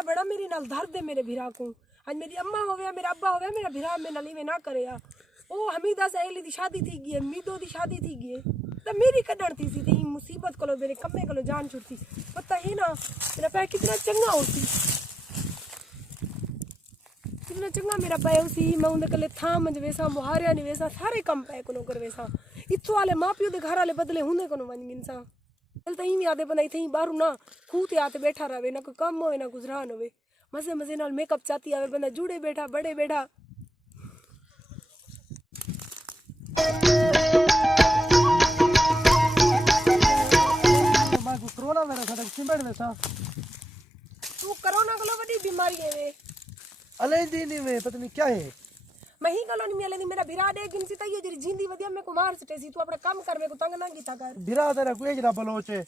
बड़ा बड़ा मेरे नाल धर दे मेरे भिरा को। आज मेरी अम्मा हो गया, मेरा अब्बा हो गया, मेरा भिरा में नाली में ना करे या। ओ हमीदा सहेली दी शादी थी गई, मीदो दी शादी थी गई, तो मेरी कदर थी सी थी मुसीबत को मेरे कम्मे को जान छुटती। पता ही ना मेरा पैर कितना चंगा होती, कितना चंगा मेरा पैर सी। मैं उन्हें कले था मंज वैसा मुहारिया नहीं वैसा सारे कम पै को कर वैसा। इतो वाले माँ प्यो दे घर वाले बदले हुंदे को वन गिनसा। चल तई भी आदे बंदा इथे बाहर ना खूते आते बैठा रहे, ना कोई कम होवे ना गुजरान होवे, मजे मजे नाल मेकअप चाहती आवे बंदा जुड़े बैठा बड़े बैठा। कोरोना वायरस है सिंबड़ में सा तू कोरोना को बड़ी बीमारी है वे अले दी नहीं वे पता नहीं क्या है मैं ही कॉलोनी में लेनी मेरा भिरा दे गिनसी तई जरी जिंदी वदिया में को मार सटे सी। तू अपना काम कर, में को तंग ना कीता कर। बिरा तेरा कोई जरा बलोच है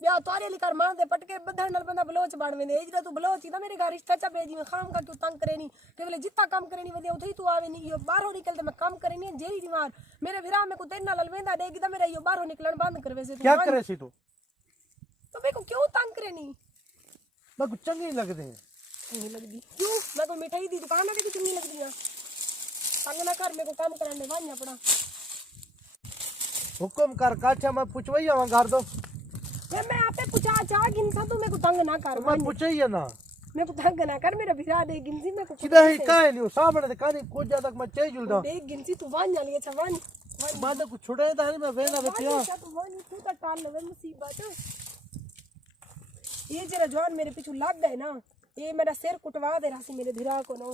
या तोरे लिकर मार दे पटके बधन नाल बंदा बलोच बाड़वे ने एजरा तू बलोच ही ना मेरे घर रिश्ता चा भेजी में काम का तू तंग करे नी के बोले जितना काम करे नी वदिया उठई तू आवे नी। यो बाहर निकल दे मैं काम करे नी जेरी दीवार मेरे भिरा में को तेन नाल अलवेंदा देगी तो मेरा यो बाहर निकलन बंद करवे से। क्या करे सी तू तो मेरे को क्यों तंग करे नी? मैं कुछ चंगी लगदे नहीं लगदी क्यों? मैं को मिठाई दी दुकान है कि चंगी लगदी है? तंग ना कर, मेरे को काम कराने वान्या पड़ा। हुक्म कर काचा मैं पूछवई आवा घर दो वे मैं आपे पूछा चा गिनसा तू मेरे को तंग ना कर। मैं पूछई है ना मेरे को तंग ना कर, मेरा भिरा दे गिनसी मेरे को किदा है काहे नहीं सामने कानी कुछ ज्यादा मैं चई जुलदा दे गिनसी तू वान्या लिए अच्छा वान बाद कुछ छोड़े दा नहीं मैं वेना बेटिया तू वानी तू तो टाल लवे मुसीबत। ये जरा जवान मेरे पीछे लग गए ना, ये मेरा सिर कुटवा दे रासी मेरे भिरा को ना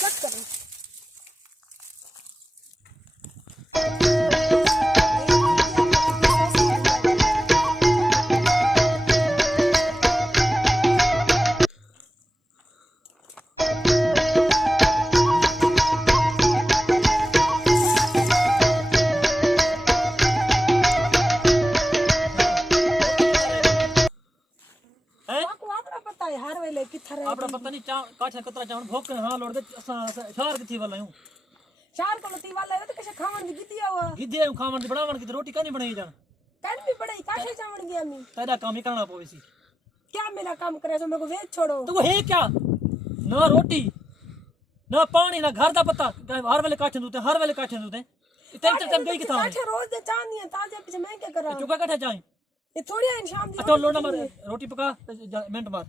चेक करो। आपड़ा पता नहीं काठा कतरा चावल भोग के हां लोड़ दे शार की थी वाला हूं चार को ती वाला है तो कैसे खावन दी गितिया हुआ गिदे खावन दी बनावन की रोटी कानी बनाई जान तन भी बड़ाई काशे चावण गया मी तेरा काम ही करना पवेसी। क्या मेरा काम करे तो मेरे को वेच छोड़ो। तो वो है क्या ना रोटी ना पानी ना घर दा पता हर वेले काठे दूते हर वेले काठे दूते इतने टाइम गई किथा काठे रोज दे चांदी है ताजे पीछे मैं क्या करा चुका काठे जाए ये थोड़ी है शाम दी तो लोना मार रोटी पका मिनट मार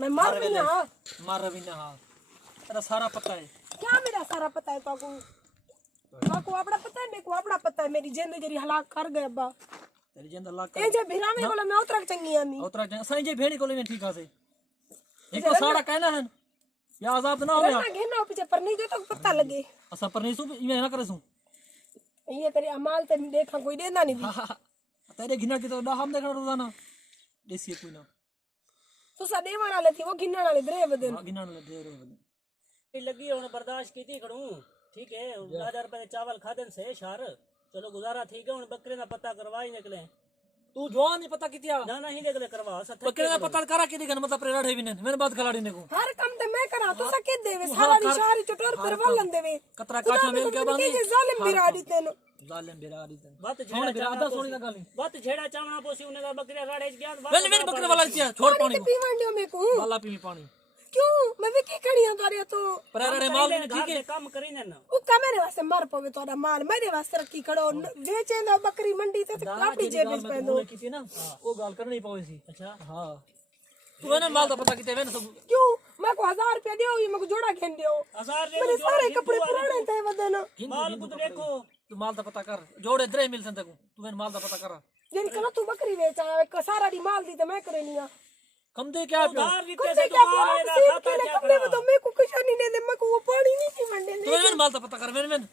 मैं मार भी ना मार रवीना हां तेरा सारा पता है। क्या मेरा सारा पता है काकू? काकू अपना पता है, मेरे को अपना पता है। मेरी जिंदगी हलाक कर गए अब्बा तेरी जिंद अल्लाह ए जे भिरा में बोला मैं उतरा चंगी आमी उतरा सही जे भेड़ी को लेने ठीक है से एको सारा कहना है या आजाद ना हो गया ना घेना पीछे पर नहीं दे तो पता लगे असा पर नहीं सु मैं ना करे सु ये तेरे अमाल ते देखा कोई देना नहीं दी तेरे घिना की तो हम देखना रोजाना देसी कोई ना तो सा देवान वाले थी वो गिनने वाले दरे बदन गिनने वाले दरे बदन लगी हुन बर्दाश्त कीती खड़ू ठीक है। 1000 रुपए चावल खादन से शार चलो गुजारा ठीक है। हुन बकरे ना पता करवाई निकले तू जवान नहीं पता कितिया ना नहीं निकले करवा बकरे का पता करा के दिखन मतलब प्रेराड़े भी ने मैंने बात खिलाड़ी ने को हर काम ते मैं करा तो सा के देवे सारा निशारी चटोर करवा लन देवे कतरा काठा मेल के बांधी के जालिम बिराड़ी तेन जालिम बिराड़ी तेन बात छेड़ा बिरादा सोनी ना गाली बात छेड़ा चावना पोसी उन्हें का बकरे राड़े गया मैंने बकरे वाला दिया छोड़ पानी पीवन दियो मेरे को वाला पी पानी क्यों मैं भी की खड़िया करे तो प्रेराड़े माल भी ठीक है काम करीने ना ओ का मेरे वास्ते मर पवे तोड़ा माल मेरे वास्ते रखी खड़ो बेचे ना बकरी मंडी से अपनी जेब में पेंदो किसी ना वो गाल करनी पावे सी। अच्छा हां तू है ना माल का पता किते मैंने सब क्यों मैं को 1000 रुपया दियो ये मैं को जोड़ा खेन दियो 1000 मेरे सारे कपड़े पुराने थे वदन माल को देखो तू माल का पता कर जोड़े दरे मिल संते को तू मैंने माल का पता करा जिन कला तू बकरी बेचा है सारा दी माल दी तो मैं करे नहीं कम दे क्या उधार भी कुछ पैसे क्या तो आप लेना सीट खाता के क्या कपड़े में तो मैं को कुछ नहीं दे मैं को वो पानी नहीं थी मंडे तू मैंने माल का पता कर मैंने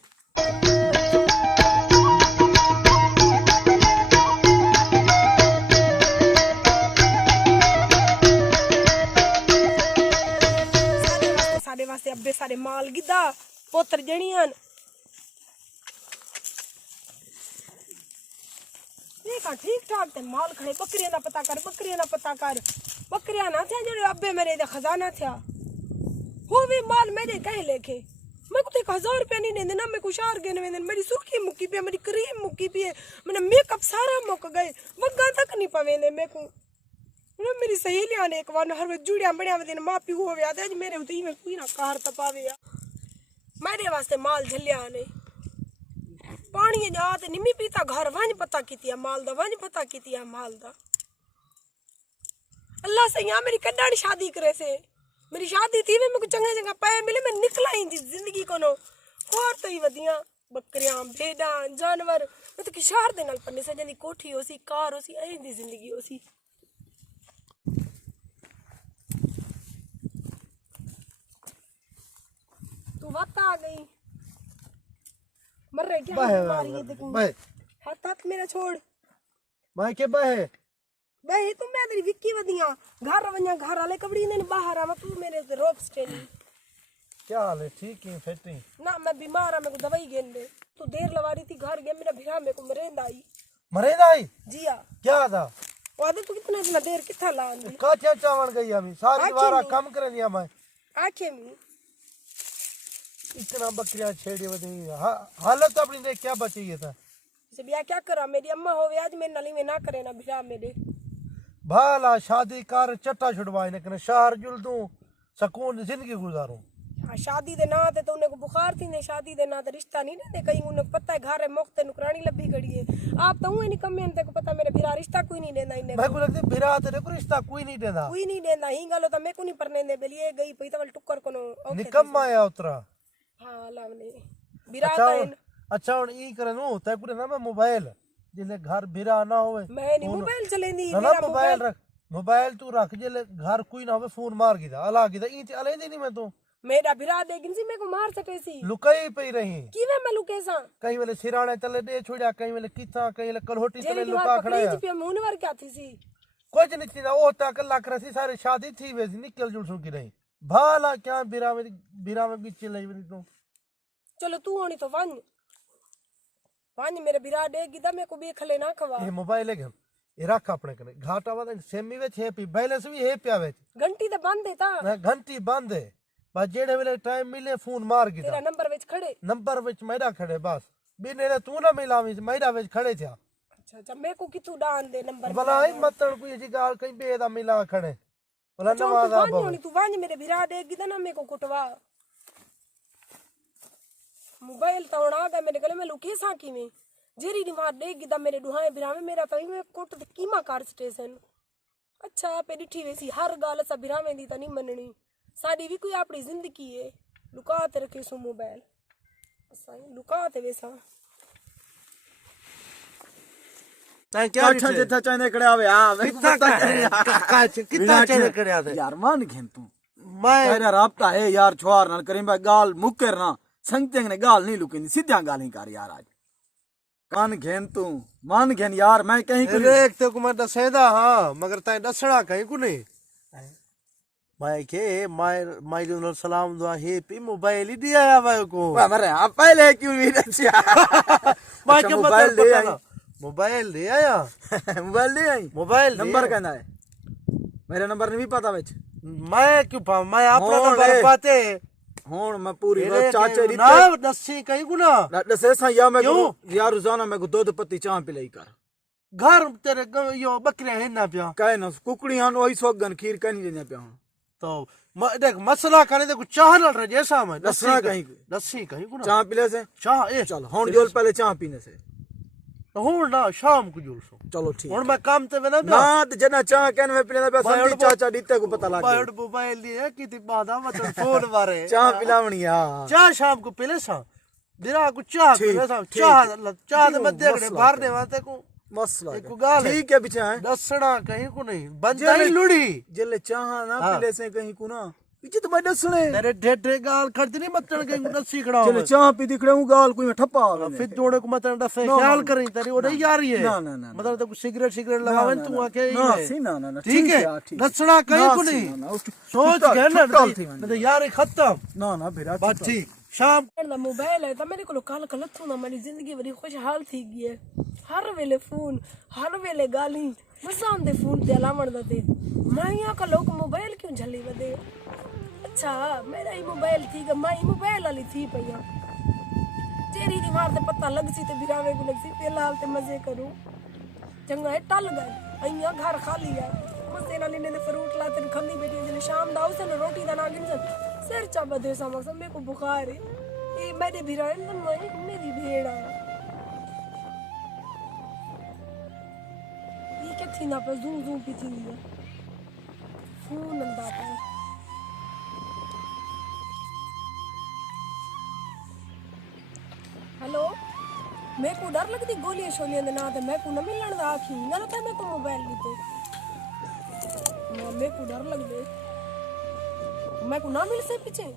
सारे वास्ते अब्बे सारे माल गिदा पोतर जणियान देखा ठीक ठाक ते माल खड़े बकरियां ना पता कर बकरियां ना थे जो अब्बे मेरे दे खजाना था वो भी माल मेरे कहे लेके मैं को 1000 रुपया नहीं देना मैं कुछ और गेने में मेरी सुर्खी मुक्की पे मेरी क्रीम मुक्की पे मैंने मेकअप सारा मुक गए वग्गा तक नहीं पवेने मैं को मेरी सहेलियां ने एक बार हर वे जुड़िया बड़िया दिन मां प्यो हो गया अज मेरे उते में कोई ना कार तपावे मेरे वास्ते माल झलिया ने पानी जात निमी पीता घर वंज पता कीतिया माल दा वंज पता कीतिया माल दा अल्लाह से यहाँ मेरी कड्डानी शादी करे से मेरी शादी थी वे मेरे चंगा चंगा पाए मिले मैं निकला ही थी जिंदगी को नो और तो ही वदिया बकरियां भेड़ा जानवर मैं तो किशार दे नाल पन्ने से जंदी कोठी होसी कार होसी ऐ दी जिंदगी होसी तू वक्त आ गई मर रही क्या मारी ये देखो बाय हाथ हाथ मेरा छोड़ मैं के बाय बे तुम मैं तेरी विक्की वदिया घर वन्या घर वाले कबड़ी ने बाहर आवा तू मेरे से रोप स्टेनी क्या हाल है ठीक है फिर ना मैं बीमार आ मेरे को दवाई गेन दे तू देर लगा रही थी घर गया मेरा भिरा मेरे को मरेंदा आई मरेदा आई जिया क्या था वादे तू कितना इतना देर किथा लांदी काचा चावण गई हमी सारी वारा कम कर दिया मैं आखे में इतना बकरियां छेड़ी वदी हालत अपनी देख क्या बची है था से बिया क्या करा मेरी अम्मा होवे आज मेरे नली में ना करे ना भिरा मेरे भाला शादी कर चट्टा छुड़वाए लेकिन शहर जुल दूं सुकून जिंदगी गुजारूं हाँ शादी दे ना ते तो उन्हें को बुखार थी ने शादी दे ना ते रिश्ता नहीं दे कहीं उन्हें पता है घर है मुफ्त नुकरानी लब्बी खड़ी है आप तो नहीं कम ते को पता मेरे भिरा रिश्ता कोई नहीं देना इन्हें मैं को लगती बिरा तेरे को रिश्ता कोई नहीं देता कोई नहीं देना ही गलो तो मैं को नहीं परने दे बेलिए गई पई तो टुक्कर को नो निकम्मा आया उतरा हाँ लावने बिरा अच्छा तो अच्छा हुन ई करे नु ते पूरे ना मैं मोबाइल जिले घर बिरा ना होवे मैं नहीं मोबाइल चलेंदी ना मेरा मोबाइल रख मोबाइल तू रख जिले घर कोई ना होवे फोन मार गिदा अला गिदा ई ते अलेंदी नहीं मैं तू मेरा बिरा देगिन सी मेरे को मार सके सी लुकाई पई रही किवे मैं लुके सा कहीं वेले सिराने तले दे छोड़ा कहीं वेले किथा कहीं वेले कलहोटी तले जेरी लुका दीवार खड़ा पकड़ी है थी पे मुन वर क्या थी सी कुछ नहीं थी ओ तक लाख रसी सारे शादी थी वैसी निकल जुल सु की नहीं भाला क्या बिरा में बीच ले वनी तू चलो तू होनी तो वन वन मेरे बिरा देगी दा मेरे को भी खले ना खवा ये मोबाइल है ये रख अपने कने घाटा वाला सेमी विच है पी बैलेंस भी है पिया विच घंटी तो बंद है ता ना घंटी बंद है बस जेड़े वेले टाइम मिले फोन मार गिदा तेरा नंबर विच खड़े नंबर विच मेरा खड़े बस बिने रे तू ना मिलावी मेरा विच खड़े था अच्छा अच्छा मेरे को कितू डान दे नंबर भला ही मतन कोई जी गाल कहीं बेदा मिला खड़े भला तू नवाजा वन होनी तू वन मेरे बिरा देगी दा ना मेरे को कुटवा मोबाइल तो आ गया मेरे गले में लुके सा की में जेरी निवार देगी दा मेरे दुहाए बिरा में मेरा तो में कोट ते कीमा कार स्टेशन अच्छा पे डिठी वैसी हर गाल सा बिरा में दी ता नहीं मननी साडी भी कोई अपनी जिंदगी है लुका ते रखे सो मोबाइल असा लुका ते वैसा तै क्या काठा जिथा चाहने खड़े आवे हां मैं कितना चेहरे करया थे यार मान घेन तू मैं तेरा राब्ता है यार छोर नाल करीम भाई गाल मुकर ना संगतेंग ने गाल नहीं लुकिंदी सीधा गाल ही कर यार आज कान घेन तू मान घेन यार मैं कहीं को एक तो मैं दसेदा हां मगर तै दसड़ा कहीं को नहीं मैं के मैं सलाम दुआ हे पी मोबाइल ही दिया है भाई को मरे आप पहले क्यों नहीं रचिया मैं के मोबाइल दे आई मोबाइल दे आया मोबाइल दे आई मोबाइल नंबर कहना है मेरा नंबर नहीं पता विच मैं क्यों पा मैं अपना होण नंबर दे। पाते हुन मैं पूरी चाचे दी ना दसी कहीं को ना दसे सा या मैं यार रोजाना मैं को दूध पत्ती चाह पिलाई कर घर तेरे यो बकरियां है ना पिया कहे ना कुकड़ियां ओही सोगन खीर कहीं नहीं देने पिया तो देख मसला करने देखो चाह न रहे जैसा मैं दसना कहीं दसी कहीं को ना चाह पीले से चाह ए चल हुन जोल पहले चाह पीने से हुन ना शाम को जुलसो चलो ठीक हुन मैं काम ते ना ना ते जना चाह कहने में पीले पे संदी चाचा डीते को पता लग गया मोबाइल मोबाइल लिए किती बादा मतलब फोन मारे चाह पिलावणी हां चाह शाम को पीले सा दिरा को चाह पीले सा चाह ते मैं देख बाहर ने वाते को मसला एक गाल ठीक है बिचा है दसना कहीं को नहीं बंदा ही लुड़ी जले चाह ना पीले से कहीं को ना पीछे तो मैं दसने तेरे ढेढे गाल खड़ती नहीं मतन के दसी खड़ा जले चाह पी दिखड़े हूं गाल कोई में ठप्पा आ फिर जोड़े को मतन दसे ख्याल करी तेरी वो नहीं यार ये ना ना ना मतलब तो सिगरेट लगावे तू आके ना सी ना ना ठीक है दसना कहीं को नहीं सोच के ना तो यार खत्म ना ना फिर बस ठीक शाम दा मोबाइल है तो मेरे को कल कल थू ना मेरी जिंदगी बड़ी खुशहाल थी गई है हर वेले फोन हर वेले गाली मसान दे फोन ते अलावण दते मैं यहाँ का लोग मोबाइल क्यों झली वदे अच्छा मेरा ही मोबाइल थी गा मैं ही मोबाइल वाली थी पईया तेरी दीवार ते पता लग सी ते बिरावे को लग सी फिलहाल ते मजे करूं चंगा है टल गए अइया घर खाली है मसे ना लेने फ्रूट लाते खंदी बैठी जने शाम दा उसे ना रोटी दा ना गिनसन सिर चा बदे सा मकसद मेरे को बुखार है ये मेरे भिरान मन मेरी भेड़ा ये क्या थी ना पर जूम जूम पी थी नहीं फोन नंदा पर हेलो मेरे को डर लगती गोलियां शोलियां दे ना ते मैं को न मिलन दा आखी ना तो मैं को मोबाइल लीते ना मेरे को डर लग दे मैं को ना मिल से पीछे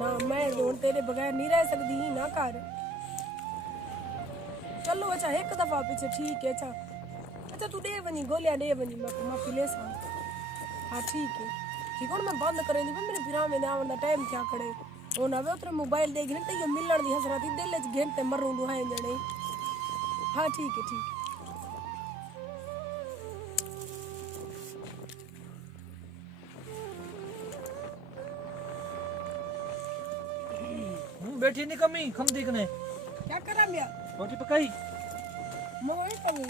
ना मैं हुन तेरे बगैर नहीं रह सकती ना कर चलो अच्छा एक दफा पीछे ठीक है अच्छा तू दे बनी गोलियां दे बनी मैं को माफी ले सा हाँ ठीक है मैं बंद करे दी मेरे बिरा में ना आवन दा टाइम क्या खड़े ओ ना वे उतरे मोबाइल देख ने ते मिलण दी हसरत दिल च घंटे मरू दुहाए देने हाँ ठीक है बैठी नहीं कमी खम देखने क्या करा मिया रोटी पकाई मोए कमी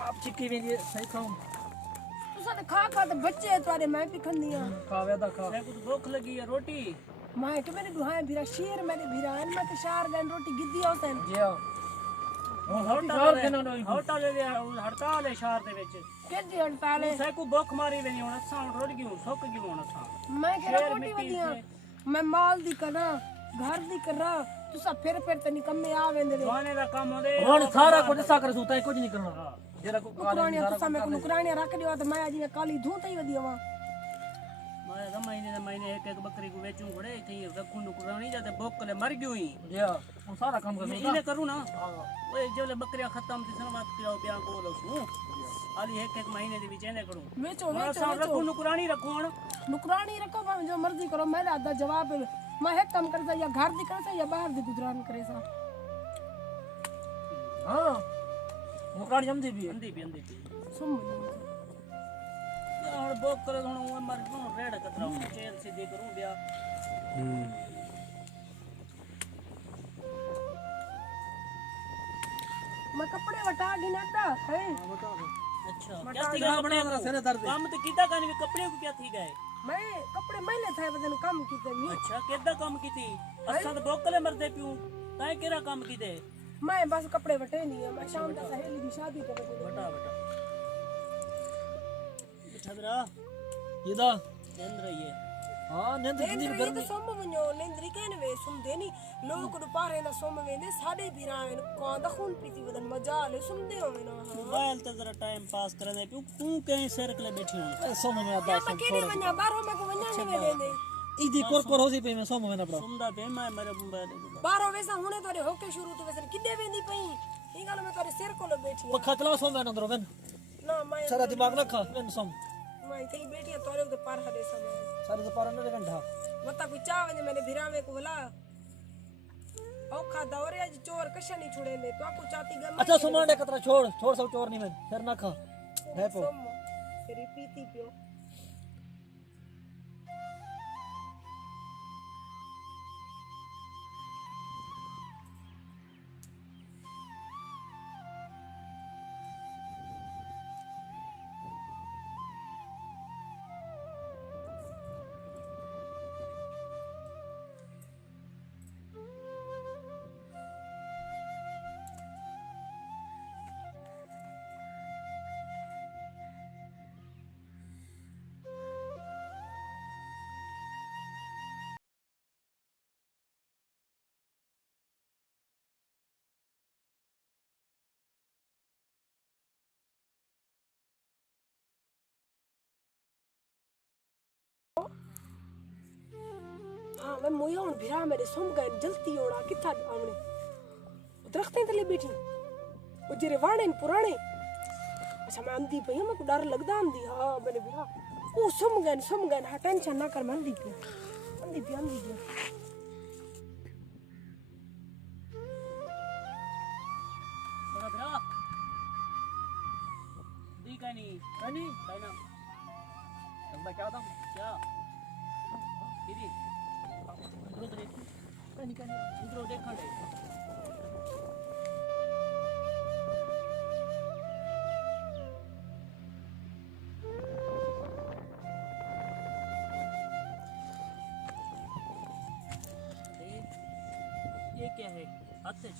आप चिक्की भी सही खाऊं तू साथे खा ते बच्चे तुम्हारे मैं भी खंदियां खावे दा खा मैं कुछ भूख लगी है रोटी मैं के मेरे दुहाए बिरा शेर मेरे बिरा है मैं के शार गन रोटी गिद्दी होसन जी आओ हड़ताल है शहर दे विच के दी हड़ताल है सैकू भूख मारी वेनी हुन असां रुड़ गयूं सुक गयूं हुन असां मैं के रोटी वदियां मैं माल दी करा घर दी करा तू सब फिर ते निकम्मे आ वेंदे रे जवाने दा काम होंदे हुन सारा कुछ ऐसा कर सूता कुछ नहीं करना जेरा को नुकरानियां तू मैं को नुकरानियां रख दियो तो मैं आज काली धूं तई वदिया वा मैं दा महीने एक एक बकरी को बेचूं घोड़े थई रखूं नुकरानी जाते भूख ले मर गयूं ही जी हां सारा काम करना इने करूं ना ओए जेले बकरियां खत्म थी सन बात पियो ब्याह को लसू आली एक महीने दे विच एने करूं वेचो रखूं नुकरानी रखूं नुकरानी रखो भाਵੇਂ जो मर्जी करो मेरा आधा जवाब है मैं एक काम करता या घर दी करता या बाहर दी गुजरान करे सा हां मुकान जमदी भी अंधी सुन और भूख करे हुन वो मर गयूं रेड़ कतरा चेल सीधी करूं ब्याह मैं कपड़े वटा गिनाता है अच्छा क्या थी कपड़े काम तो कीता कानी कपड़े को क्या थी गए मैं कपड़े मैले थे बदन काम कीते नहीं अच्छा केदा काम की थी असा तो भूखले मरदे पियूं ताए केरा काम की दे मैं बस कपड़े वटे नहीं है मैं शाम तक सहेली की शादी कर दूंगी बटा छदरा येदा चंद्र ये हां नींद नेंद्री नींद तो गर्मी सोम वञो नेंद्री कहने वे सुमदे नहीं लोग दुपारे ना सोम वेंदे साडे बिरान को दा खून पीती बदन मजा ले सुमदे होवे ना मोबाइल ते जरा टाइम पास करे दे पियूं तू कहीं सर के बैठी हूं सोम में आदा मैं केड़ी वञा बाहरों में को वञा नहीं वेंदे इदी कोर होसी पे मैं सोम में ना पड़ा सुमदा पे मैं मेरे मोबाइल बाहरों वैसा हुने तोरे होके शुरू तो वैसे किदे वेंदी पई ई गल में तोरे सिर को बैठी पखा चला सोम में अंदर बन ना मैं सारा दिमाग ना खा बन सोम मैं कहीं बैठी है तोरे तो पार हदे समय सारे तो पार अंदर घंटा मता कोई चाह वने मैंने भिरावे को बोला औखा दौरे आज चोर कशा नहीं छुड़े ले तो आपको चाहती गम अच्छा सुमांडे कतरा छोड़ सब चोर नहीं मैं फिर ना खा है पो तेरी पीती पियो हाँ मैं मोया हूँ भिरा मेरे सुम गए जल्दी होना किथा आमने दरख्तें तले बैठी वो जेरे वाणे पुराने अच्छा मैं आंधी पई मैं को डर लगदा आंधी हाँ मेरे भिरा ओ सुम गए हाँ टेंशन ना कर मैं आंधी पई बड़ा भरा दी कानी कनी काना तब क्या था क्या दीदी उधर कनी उधर देखा दे क्या है हाथ से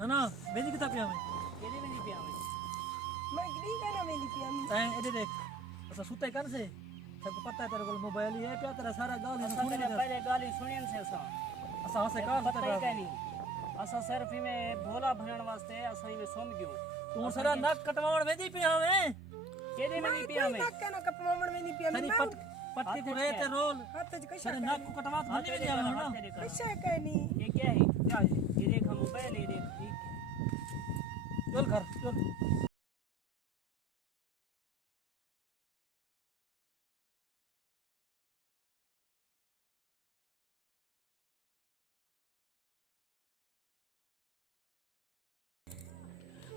ना ना बेदी किताब पिया में केदे में नहीं पिया मैं मैं नहीं कहना मेरी पिया ए एदे देख असा सुते कर से सबको पता है तेरे को मोबाइल ही है क्या तेरा सारा गाल असा सुनी तेरे पहले गाली सुनियन से असा असा हसे का पता ही का नहीं असा सिर्फ ही में भोला भरण वास्ते असा ही में सोम गयो तू सारा नक कटवावण वेदी पिया में केदे में नहीं पिया मैं कहना कपवावण में नहीं पिया तेरी मैं पट्टी को रहते रोल हाथ से कशा तेरे नक को कटवा तो नहीं दिया ना कशा कहनी ये क्या है क्या है ये देख हम मोबाइल ये देख चल घर चल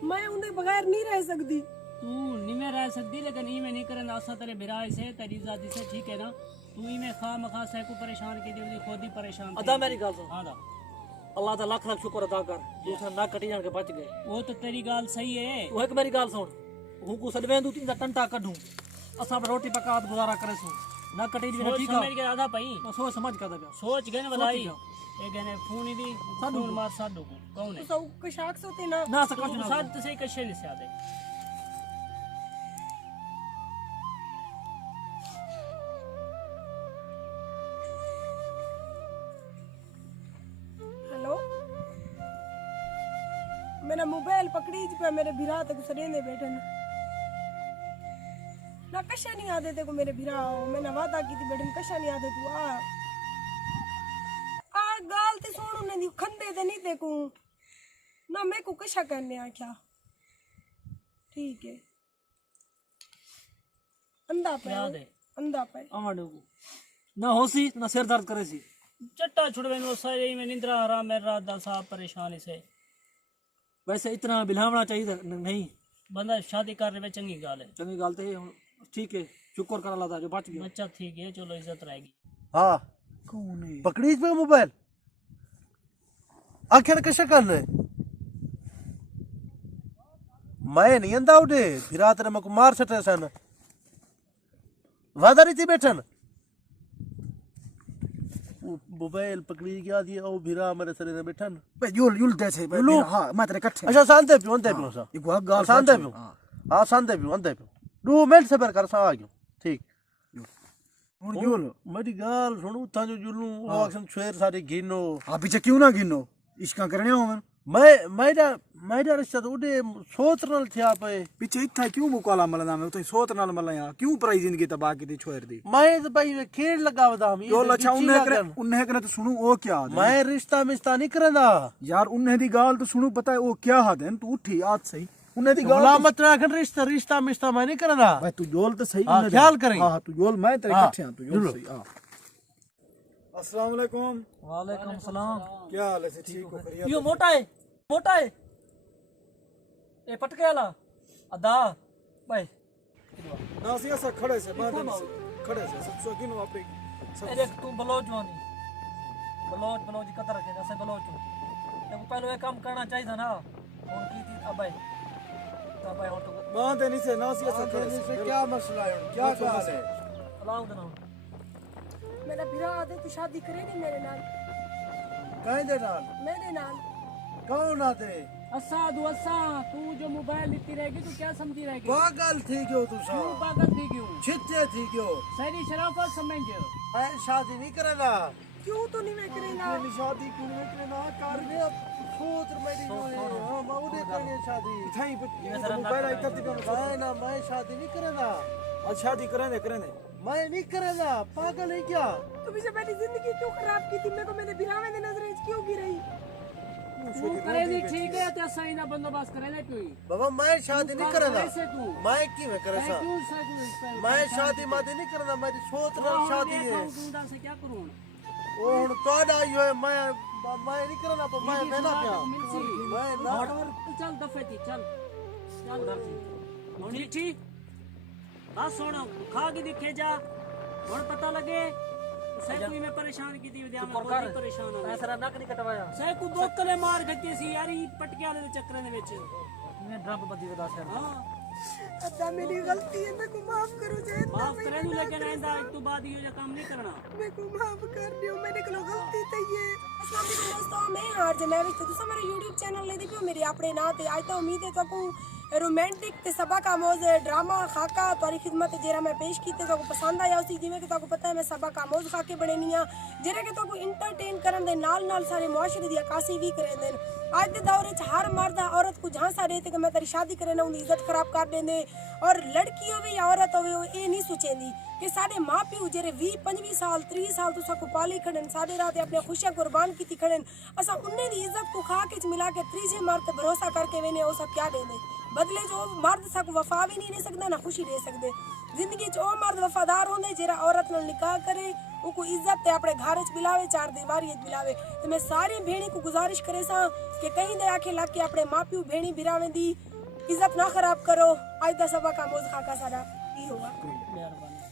मैं उन्हें बगैर नहीं रह सकती तू नहीं में रह सकती लेकिन ई में नहीं करना आसा तेरे बिराए से तेरी जाति से ठीक है ना तू ई में खा मखा से को परेशान की दी खुद ही परेशान अदा मेरी गाल सुन हां दा अल्लाह दा लाख लाख शुक्र अदा कर दूसरा नक कटी जान के बच गए वो तो तेरी गाल सही है तू एक मेरी गाल सुन हूं को सदवें दू तीन दा टंटा कढूं असा रोटी पका गुजारा करे सु ना कटी दी सोच ठीक समझ है के आधा पई मैं सोच समझ कर दे सोच गए ना बधाई ये गने फोन ही दी फोन मार साडू को कौन है तो सब कशाक सोते ना ना सका तू साथ से कशे नहीं से आदे हेलो मेरा मोबाइल पकड़ी ज पे मेरे भिरा तक सड़ेंदे बैठन ना कशा नहीं आदे ते को मेरे भिरा मैंने वादा की थी बैठन कशा नहीं आदे तू आ गाल ते सोणू ने दी खंदे ते नहीं देखू ना मैं को कशा करने आ क्या ठीक है अंधा पे याद है अंधा पे आवाडू ना होसी ना सिर दर्द करे सी चट्टा छुड़वे नो सारे में निंद्रा हराम मेरा रात दा साहब परेशान से वैसे इतना बिलावना चाहिए था नहीं बंदा शादी कर रहे चंगी गाल है चंगी गाल ते ठीक है शुक्र कर अल्लाह दा जो बच गया बच्चा ठीक है चलो इज्जत रहेगी हाँ कौन है पकड़ी पे मोबाइल आखिर कशा करना है मैं नहीं अंदा उठे फिर तेरे मको मार सटे सन वादा रही थी बैठन वो मोबाइल पकड़ी गया दिया ओ भिरा मेरे सरे ने बैठन बे युल युल दे से युलू? हां मैं तेरे कट्ठे अच्छा शांति पियो अंते पियो सा एक गाल शांति पियो हाँ शांति पियो अंते पियो 2 मिनट से पर कर सा आ गयो ठीक हुन युल मेरी गाल सुनो था जो जुलू वो अक्सर छेर सारे गिनो हां पीछे क्यों ना गिनो इसका करने हो मैं मेरा रिश्ता तो उडे सोच नल थिया पे पीछे इतना क्यों मुकाला मलना मैं तो सोत नाल मल यार क्यों पराई जिंदगी तबाह की थी छोड़ दी मैं तो भाई खेड़ लगा बता हम यो अच्छा उन्हें करे तो सुनू ओ क्या हाल है? मैं रिश्ता मिस्ता नहीं करना यार उन्हें दी गाल तो सुनू पता है ओ क्या हाल है तू उठी आज सही उन्हें दी गाल गुलाम मत रखन रिश्ता मिस्ता मैं नहीं करना भाई तू जोल तो सही हाँ, उन्हें ख्याल दे। करेंगे। हाँ तू जोल मैं तेरे हाँ, कट्ठे तू जोल सही हां अस्सलाम वालेकुम वालेकुम सलाम क्या हाल है ठीक हो करिया यो मोटा है ए पटके वाला अदा भाई ना सी ऐसा खड़े से बांधन से खड़े से सब सो गिनो आपे ए देख तू बलोच वानी बलोच की कदर रखे जैसे बलोच हो तेरे को पहले ये काम करना चाहिए था ना और की थी अबे और तो बांधे नहीं से ना सी ऐसा खड़े से क्या मसला है क्या बात है अलाउ देना मेरा भिरा आदे तू शादी करे नहीं मेरे नाल कहीं दे नाल मेरे नाल कौन आते असा तू जो मोबाइल लेती रहेगी तो क्या समझी रहेगी पागल थी क्यों तू सा तू पागल थी क्यों छिचे थी क्यों सारी शराफत समझ मैं शादी नहीं करना क्यों तो नहीं मैं करेगा शादी क्यों नहीं करना कर ले सोच मेरी हां मैं उधर करनी शादी थाई ये सारा मोबाइल आई करती मैं ना मैं शादी नहीं करना आज शादी करें मैं नहीं करना पागल है क्या तू मुझे मेरी जिंदगी क्यों खराब की थी मेरे को मेरे भिरा में नजरें क्यों गिरी तू करेगी ठीक है तो सही ना बंदोबस्त करे ना कोई बाबा मैं शादी नहीं करना कैसे तू मैं क्यों करे सा क्यों से मैं शादी मादी नहीं करना मेरी सोच ना शादी है दूधा से क्या करूं ओ हुन तोड़ा आई है मैं नहीं करना पर मैं कहना क्या मैं ना चल दफे थी चल होनी ठीक बस सुनो खा के दिखे जा और पता लगे सैकू में परेशान की थी विद्या में बहुत ही परेशान हो मैं सारा नक नहीं कटवाया सैकू दोकले मार खੱਤੀ ਸੀ यार ई पटके वाले ਦੇ ਚੱਕਰਾਂ ਦੇ ਵਿੱਚ मैं ड्रम बदी दा सर हां अदा मेरी गलती है, मेरे को माफ करो जे माफ करे नु लेकिन आइंदा एक तो बाद ये काम नहीं करना। मेरे को माफ कर दियो, मैंने कलो गलती थी ये। अस्सलाम वालेकुम दोस्तों, मैं हार जनाब तो तुसा मेरा YouTube चैनल ले दी पियो मेरे अपने नाम ते। आज तो उम्मीद है तो रोमांटिक ते सबा का मौज ड्रामा खाका तुम्हारी खिदमत जेरा मैं पेश कीते तो पसंद आया उसी जिवें कि तो पता है मैं सबा का मौज खाके बनेनी आ जेरे के तो इंटरटेन करन दे नाल नाल सारे मुआशरे दी अकासी भी करे देन। आज दे दौर च हर मर्द औरत को झांसा देते कि मैं तेरी शादी करे ना उनकी इज्जत खराब कर देंदे, और लड़की होवे या औरत होवे वो ये नहीं सोचेंदी कि साडे माँ प्यो जेरे 20-25 साल 30 साल तुसा को पाली खड़न साडे रात अपने खुशियां कुर्बान की खड़न, असा उन्ने दी इज्जत को खा के मिला के तीसरे मर्द भरोसा करके वेने ओ सब क्या देंदे बदले जो मर्द सा को वफा भी नहीं दे सकदा ना खुशी दे सकदे। जिंदगी च ओ मर्द वफादार होंदे जेरा औरत नाल निकाह करे उनको इज्जत ते अपने घर च मिलावे चार दीवारी च मिलावे। तो मैं सारी भेणी को गुजारिश करे सा कि कहीं दे आके लाके अपने माँ प्यो भेणी बिरावे दी इज्जत ना खराब करो। आज दा सबा का मौज खाका सारा ई होगा। मेहरबानी।